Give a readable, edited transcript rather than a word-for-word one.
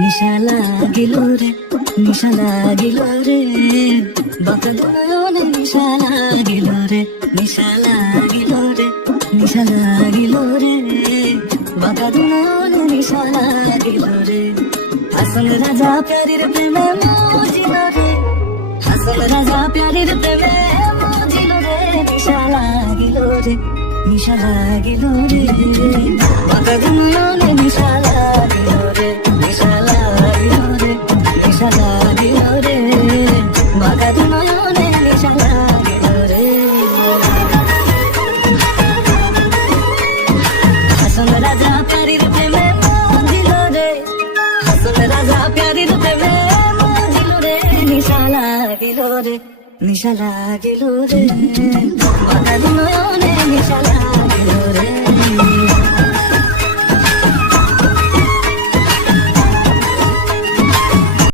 নিশা লাগিল রে, নিশা লাগিল রে, বাতায়নে নিশা লাগিল রে, নিশা লাগিল রে, নিশা লাগিল রে, বাতায়নে নিশা লাগিল রে। হাসন রাজা প্যারির প্রেমে মজিল রে, হাসন রাজা প্যারির প্রেমে মজিল রে, নিশা লাগিল রে, নিশা লাগিল রে, বাতায়নে নিশা লাগিল রে, নিশা লাগিল রে, নিশা লাগিল রে, বাতায়নে নিশা লাগিল রে। হাসন রাজা প্যারির প্রেমে মজিল রে, হাসন রাজা প্যারির প্রেমে মজিল রে, নিশা লাগিল রে, নিশা লাগিল রে, বাতায়নে নিশা লাগিল রে।